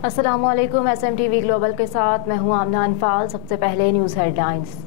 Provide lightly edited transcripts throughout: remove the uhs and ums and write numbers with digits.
अस्सलामुअलैकुम। SMTV global के साथ मैं हूं आमना अनफाल। सबसे पहले news headlines.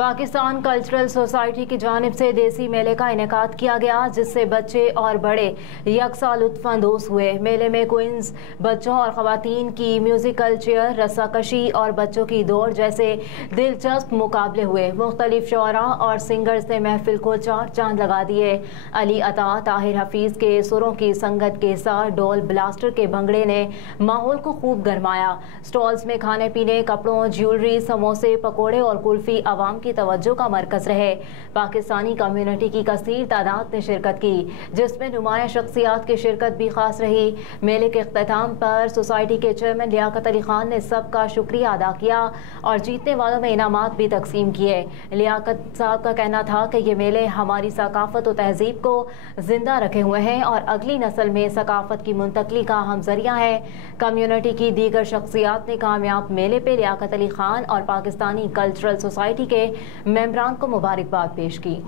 Pakistan cultural society की जानिब से देसी मेले का इनेकाद किया गया, जिससे बच्चे और बड़े यकसा लुत्फ़अंदोज़ हुए। मेले में क्वींस, बच्चों और ख़वातीन की म्यूज़िकल चेयर, रस्साकशी और बच्चों की दौड़ जैसे दिलचस्प मुकाबले हुए। मुख्तलिफ शोरा और सिंगर्स ने महफिल को चार चांद लगा दिए। अली अता, ताहिर हफीज़ के सुरों की संगत के साथ डोल ब्लास्टर के भंगड़े ने माहौल को खूब गरमाया। स्टॉल्स में खाने पीने, कपड़ों, ज्वेलरी, समोसे, पकौड़े और कुल्फ़ी आवाम की तवज्जो का मरकज रहे। पाकिस्तानी कम्युनिटी की कसीर तादाद ने शिरकत की, जिसमें नुमाया शख्सियात की शिरकत भी खास रही। मेले के इख्तिताम पर सोसाइटी के चेयरमैन लियाकत अली खान ने सबका शुक्रिया अदा किया और जीतने वालों में इनामात भी तकसीम किए। लियाकत साहब का कहना था कि ये मेले हमारी सकाफत और तहजीब को जिंदा रखे हुए हैं और अगली नस्ल में सकाफत की मुंतकली का हम जरिया है। कम्युनिटी की दीगर शख्सियात ने कामयाब मेले पे लियाकत अली खान और पाकिस्तानी कल्चरल सोसाइटी के मेंबरान को मुबारकबाद पेश की।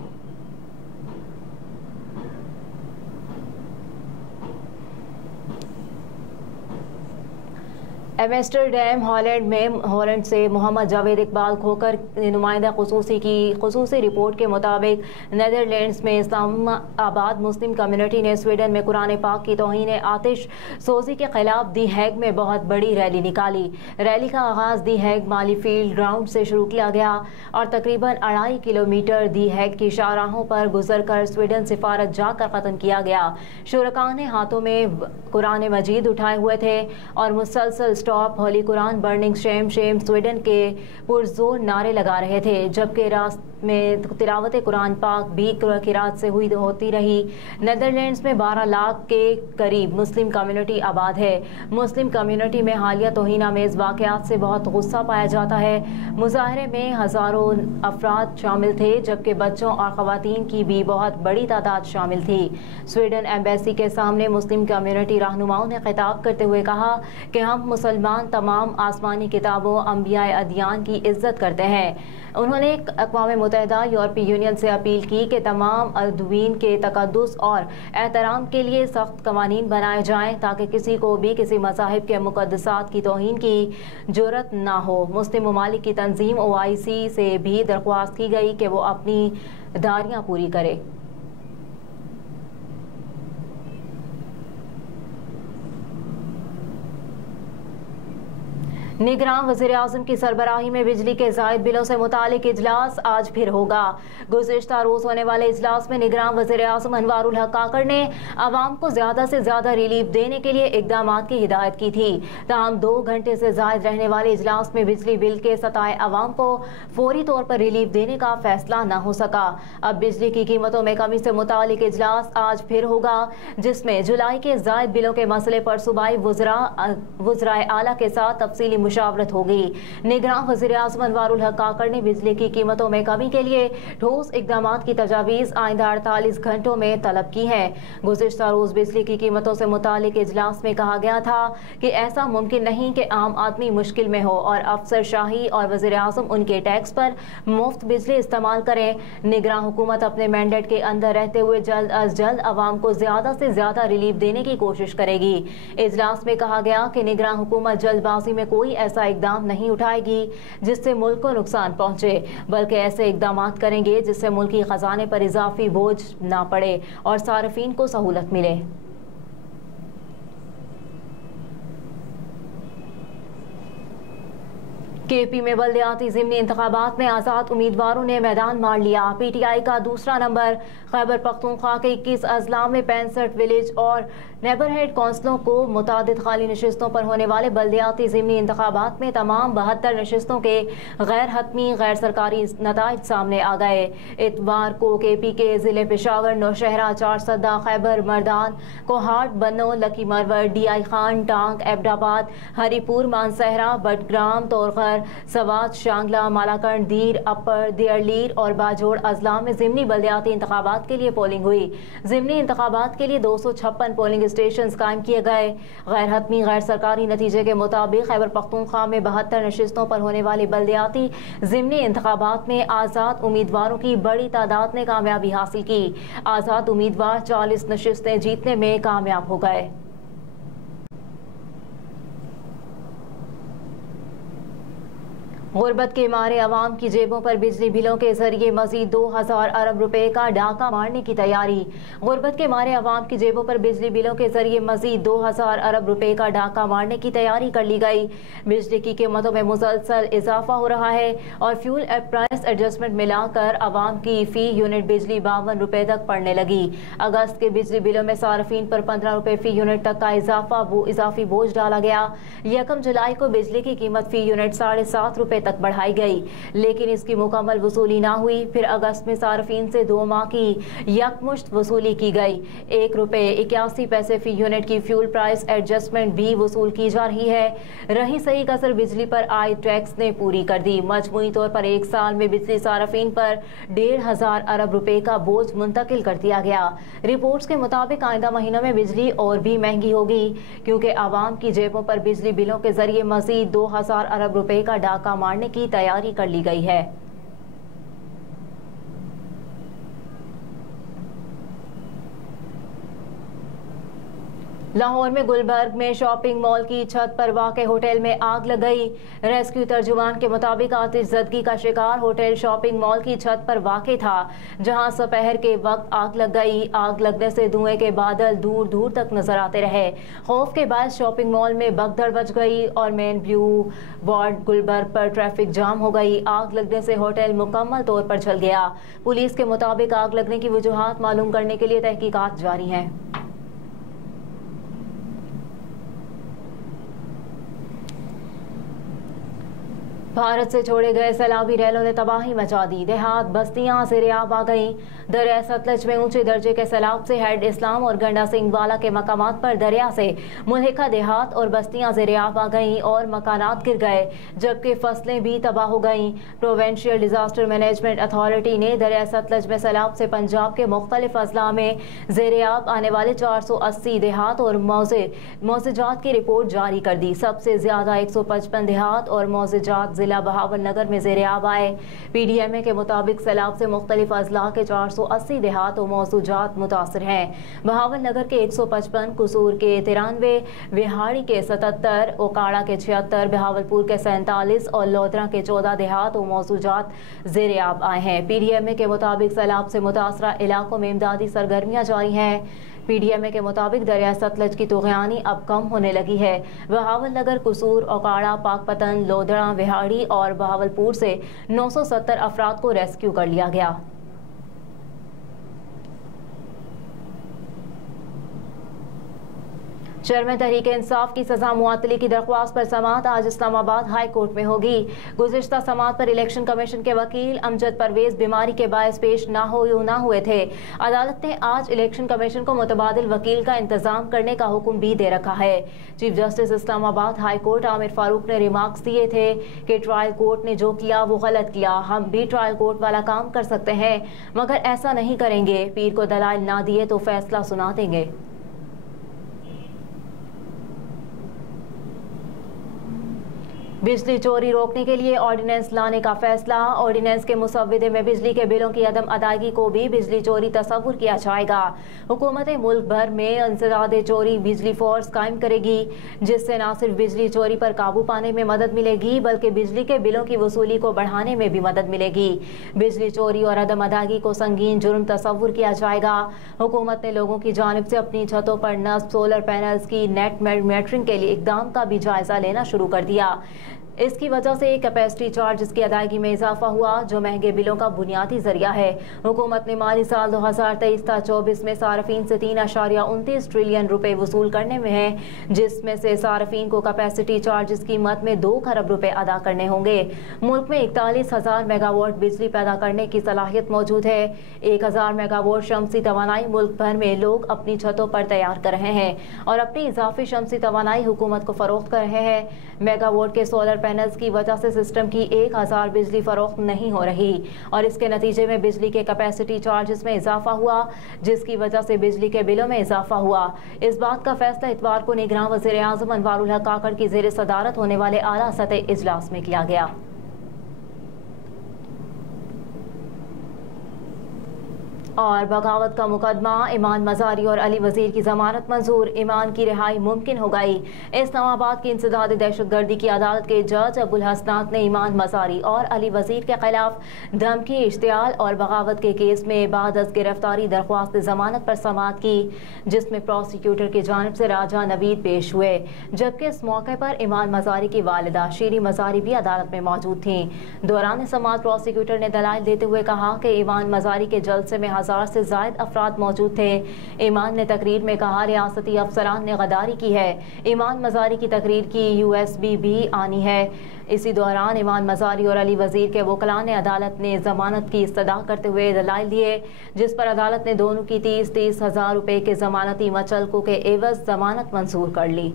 एम्स्टरडैम हॉलैंड से मोहम्मद जावेद इकबाल खोकर नुमाइंदा खुसूसी की खुसूसी रिपोर्ट के मुताबिक नीदरलैंड्स में इस्लामाबाद मुस्लिम कम्युनिटी ने स्वीडन में कुरान पाक की तौहीन आतिश सोजी के खिलाफ दी हैग में बहुत बड़ी रैली निकाली। रैली का आगाज़ दी हैग माली फील्ड ग्राउंड से शुरू किया गया और तकरीबन 2.5 किलोमीटर दी हैग की शाहराहों पर गुजर कर स्वीडन सिफारत जाकर ख़त्म किया गया। शुरका ने हाथों में कुरान मजीद उठाए हुए थे और मुसलसल stop Holi Quran, burning Shem Shem Sweden के पुरजोर नारे लगा रहे थे, जबकि रास्ते में तिलावत कुरान पाक भी किरात से होती रही। नीदरलैंड्स में 12 लाख के करीब मुस्लिम कम्युनिटी आबाद है। मुस्लिम कम्युनिटी में हालिया तौहीन आमेज़ वाक़यात से बहुत गुस्सा पाया जाता है। मुजाहरे में हज़ारों अफराद शामिल थे, जबकि बच्चों और ख़वातीन की भी बहुत बड़ी तादाद शामिल थी। स्वीडन एम्बेसी के सामने मुस्लिम कम्युनिटी रहनुमाओं ने खिताब करते हुए कहा कि हम मुसलमान तमाम आसमानी किताबों, अंबिया अदियान की इज्जत करते हैं। उन्होंने अक़वाम मुत्तहिदा, यूरोपीय यूनियन से अपील की कि तमाम अदवीन के तक़द्दुस और एहतराम के लिए सख्त कवानीन बनाए जाएँ ताकि किसी को भी किसी मज़ाहिब के मुक़द्दसात की तौहीन की जुर्रत ना हो। मुस्लिम ममालिक की तंजीम OIC से भी दरख्वास्त की गई कि वो अपनी दारियाँ पूरी करे। निगरान वज़ीर-ए-आज़म की सरबराही में बिजली के ज़ायद बिलों से मुतालिक इजलास आज फिर होगा। गुज़िश्ता रोज़ होने वाले इजलास में निगरान वज़ीर-ए-आज़म अनवारुल हक काकड़ ने आवाम को ज़्यादा से ज़्यादा रिलीफ देने के लिए इक़दाम की हिदायत की थी। ताहम 2 घंटे से ज़ायद रहने वाले इजलास में बिजली बिल के सताए आवाम को फौरी तौर पर रिलीफ देने का फैसला न हो सका। अब बिजली की कीमतों में कमी से मुतालिक इजलास आज फिर होगा, जिसमें जुलाई के ज़ायद बिलों के मसले पर सूबाई वज़राए आला के साथ तफसीली मुशावरत होगी। निगरान वज़ीर-ए-आज़म अनवारुल हक काकड़ ने बिजली की कीमतों में कमी के लिए ठोस इक़दाम की तजावीज़ आइंदा 48 घंटों में तलब की है। गुज़िश्ता रोज़ बिजली की कीमतों से मुतालिक इजलास में कहा गया था कि ऐसा मुमकिन नहीं कि आम आदमी मुश्किल में हो और अफसर शाही और वज़ीर-ए-आज़म उनके टैक्स पर मुफ्त बिजली इस्तेमाल करें। निगरान हुकूमत अपने मैंडेट के अंदर रहते हुए जल्द अज जल्द आवाम को ज़्यादा से ज़्यादा रिलीफ देने की कोशिश करेगी। इजलास में कहा गया कि निगरान हुकूमत जल्दबाजी में कोई ऐसा इकदाम नहीं उठाएगी जिससे मुल्क को नुकसान पहुंचे, बल्कि ऐसे इकदाम करेंगे जिससे मुल्की खजाने पर इजाफी बोझ ना पड़े और सार्फिन को सहूलत मिले। KP में बल्दियाती ज़िमनी इंतखाबात में आज़ाद उम्मीदवारों ने मैदान मार लिया। PTI का दूसरा नंबर खैबर पख्तूनख्वा के 21 अजला में 65 विलेज और नेबरहेड कौंसलों को मुतादिद खाली नशिस्तों पर होने वाले बल्दियाती ज़िमनी इंतखाबात में तमाम 72 नशिस्तों के गैर हतमी गैर सरकारी नताइज सामने आ गए। इतवार को KP के ज़िले पेशावर, नौशहरा, चारसदा, खैबर मर्दान, कोहाट, बन्नो, लकी मरवर, DI खान, टांग, एबटाबाद, हरीपुर, मानसहरा, बटग्राम, तोरगढ़, गुलबर, सवात, शांगला, मालाकंड, दीर, अपर, दियरलीर और बाजोड़ अजला में ज़िमनी बल्दियाती इंतखाबात के लिए पोलिंग हुई। ज़िमनी इंतखाबात के लिए 256 पोलिंग स्टेशन कायम किए गए। गैर हतमी गैर सरकारी नतीजे के मुताबिक खैबर पख्तूनख्वा में 72 नशिस्तों पर होने वाली बल्दियाती ज़िमनी इंतखाबात में आज़ाद उम्मीदवारों की बड़ी तादाद ने कामयाबी हासिल की। आज़ाद उम्मीदवार 40 नशिस्तें जीतने में कामयाब हो गए। गुर्बत के मारे अवाम की जेबों पर बिजली बिलों के जरिए मजीद 2000 अरब रुपए का डाका मारने की तैयारी। गुर्बत के मारे अवाम की जेबों पर बिजली बिलों के जरिए मजीद 2000 अरब रुपए का डाका मारने की तैयारी कर ली गई। बिजली की कीमतों में मुसलसल इजाफा हो रहा है और फ्यूल प्राइस एडजस्टमेंट मिलाकर अवाम की फी यूनिट बिजली 52 रुपए तक पड़ने लगी। अगस्त के बिजली बिलों में सार्फिन पर 15 रुपए फी यूनिट तक का इजाफी बोझ डाला गया। 1 जुलाई को बिजली की कीमत फी यूनिट 7.5 रुपए तक बढ़ाई गई, लेकिन इसकी मुकम्मल वसूली ना हुई। फिर अगस्त में सार्फिन से 2 माह की यकमुश्त वसूली की गई। 1 रुपए 81 पैसे फी यूनिट की फ्यूल प्राइस एडजस्टमेंट भी वसूल की जा रही है। रही सही कसर बिजली पर आए टैक्स ने पूरी कर दी। मजमूई तौर पर एक साल में बिजली सार्फिन पर 1500 अरब रुपए का बोझ मुंतकिल कर दिया गया। रिपोर्ट्स के मुताबिक आइंदा महीनों में बिजली और भी महंगी होगी, क्योंकि आवाम की जेबों पर बिजली बिलों के जरिए मजीद 2000 अरब रुपए का डाका मारने की तैयारी कर ली गई है। लाहौर में गुलबर्ग में शॉपिंग मॉल की छत पर वाक़े होटल में आग लग गई। रेस्क्यू तर्जुमान के मुताबिक आतिशज़दगी का शिकार होटल शॉपिंग मॉल की छत पर वाक़े था, जहां दोपहर के वक्त आग लग गई। आग लगने से धुएं के बादल दूर दूर तक नजर आते रहे। खौफ के बाद शॉपिंग मॉल में भगदड़ मच गई और मेन ब्लू वार्ड गुलबर्ग पर ट्रैफिक जाम हो गई। आग लगने से होटल मुकम्मल तौर पर जल गया। पुलिस के मुताबिक आग लगने की वजूहात मालूम करने के लिए तहकीकात जारी हैं। भारत से छोड़े गए सैलाबी रेलों ने तबाही मचा दी। देहात बस्तियां ज़ेर-ए-आब आ गईं। दरिया सतलज में ऊंचे दर्जे के सैलाब से हेड इस्लाम और गंडा सिंह वाला के मकामात पर दरिया से मुल्हिका देहात और बस्तियां ज़ेर-ए-आब आ गईं और मकानात गिर गए, जबकि फसलें भी तबाह हो गईं। प्रोवेंशियल डिजास्टर मैनेजमेंट अथॉरिटी ने दरिया सतलज में सैलाब से पंजाब के मुख्तलिफ अजला में ज़ेर-ए-आब आने वाले 480 देहात और मौज़ेजात की रिपोर्ट जारी कर दी। सबसे ज्यादा 155 देहात और मौज़ेजात जिला बहावलनगर में ज़ेर-ए-आब आए। PDMA के मुताबिक सैलाब से मुख्तलिफ अजला के 480 देहात और मौज़ूजात मुतासर हैं। बहावलनगर के 155, कसूर के 93, विहाड़ी के 77, ओकाड़ा के 76, बहावलपुर के 47 और लोधरा के 14 देहात और मौज़ूजात ज़ेर-ए-आब आए हैं। PDMA के मुताबिक सैलाब से मुतासरा इलाकों में इमदादी सरगर्मियाँ जारी हैं। PDMA के मुताबिक दरिया सतलज की तुग़यानी अब कम होने लगी है। बहावलनगर, कसूर, ओकाड़ा, पाकपतन, लोधड़ा, विहाड़ी और बहावलपुर से 970 अफराद को रेस्क्यू कर लिया गया। चेयरमैन तहरीक इंसाफ की सजा मुअत्तली की दरख्वास्त पर समाअत आज इस्लामाबाद हाई कोर्ट में होगी। गुज़िश्ता समाअत पर इलेक्शन कमीशन के वकील अमजद परवेज बीमारी के बायस पेश ना हुए थे। अदालत ने आज इलेक्शन कमीशन को मुतबादिल वकील का इंतजाम करने का हुक्म भी दे रखा है। Chief justice Islamabad high court Aamir Farooq ने रिमार्क्स दिए थे कि ट्रायल कोर्ट ने जो किया वो गलत किया। हम भी ट्रायल कोर्ट वाला काम कर सकते हैं, मगर ऐसा नहीं करेंगे। पीर को दलाइल ना दिए तो फैसला सुना देंगे। बिजली चोरी रोकने के लिए ऑर्डिनेंस लाने का फैसला। ऑर्डिनेंस के मुसव्विदे में बिजली के बिलों की अदम अदायगी को भी बिजली चोरी तस्वुर किया जाएगा। हुकूमत मुल्क भर में इंसदाद चोरी बिजली फोर्स कायम करेगी, जिससे न सिर्फ बिजली चोरी पर काबू पाने में मदद मिलेगी बल्कि बिजली के बिलों की वसूली को बढ़ाने में भी मदद मिलेगी। बिजली चोरी और अदम अदायगी को संगीन जुर्म तस्वुर किया जाएगा। हुकूमत ने लोगों की जानिब से अपनी छतों पर नस्ब सोलर पैनल्स की नेट मीटरिंग के लिए इकदाम का भी जायजा लेना शुरू कर दिया। इसकी वजह से कैपेसिटी चार्जेस की अदायगी में इजाफा हुआ, जो महंगे बिलों का बुनियादी जरिया है। हुकूमत ने माली साल 2023-24 में सार्फिन से 3.29 ट्रिलियन रुपए वसूल करने में है, जिसमें से सार्फिन को कैपेसिटी चार्जेस कीमत में 2 खरब रुपए अदा करने होंगे। मुल्क में 41,000 मेगावाट बिजली पैदा करने की सलाहियत मौजूद है। 1,000 मेगावाट शमसी तवानाई मुल्क भर में लोग अपनी छतों पर तैयार कर रहे हैं और अपनी इजाफी शमसी तवानाई हुकूमत को फरोख्त कर रहे हैं। मेगावाट के सोलर पैनल्स की वजह से सिस्टम की 1000 बिजली फरोख्त नहीं हो रही और इसके नतीजे में बिजली के कैपेसिटी चार्जेस में इजाफा हुआ, जिसकी वजह से बिजली के बिलों में इजाफा हुआ। इस बात का फैसला इतवार को निगरान वज़ीर आज़म अनवारुल हक काकड़ की ज़ेर सदारत होने वाले आला सतह इजलास में किया गया। और बगावत का मुकदमा, ईमान मज़ारी और अली वज़ीर की ज़मानत मंजूर, ईमान की रिहाई मुमकिन हो गई। इस्लामाबाद की इंसदाद दहशतगर्दी की अदालत के जज अबुल हसनात ने ईमान मज़ारी और अली वज़ीर के खिलाफ धमकी, इश्तियाल और बगावत के केस में बाद अज़ गिरफ्तारी दरख्वास्त ज़मानत पर समाअत की, जिसमें प्रोसिक्यूटर की जानिब से राजा नवीद पेश हुए, जबकि इस मौके पर ईमान मज़ारी की वालिदा शीरी मज़ारी भी अदालत में मौजूद थीं। दौरान समाअत प्रोसिक्यूटर ने दलाइल देते हुए कहा कि ईमान मज़ारी के जलसे में 1000 से ज़ायद अफराद मौजूद थे। ईमान ने तकरीर में कहा, रियासती अफसरान ने गद्दारी की है। ईमान मज़ारी की तकरीर की USB भी आनी है। इसी दौरान ईमान मज़ारी और अली वज़ीर के वकला ने अदालत ने ज़मानत की इस्तदा करते हुए दलाइल दिए, जिस पर अदालत ने दोनों की 30-30 हज़ार रुपये के ज़मानती मचलकों के एवज़ ज़मानत मंजूर कर ली।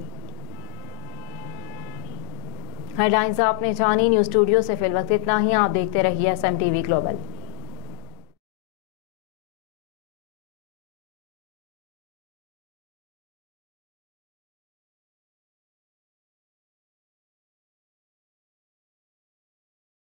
हेडलाइंस आपने जानी। न्यूज़ स्टूडियो से फिलवक्त इतना ही। आप देखते रहिए SMTV ग्लोबल।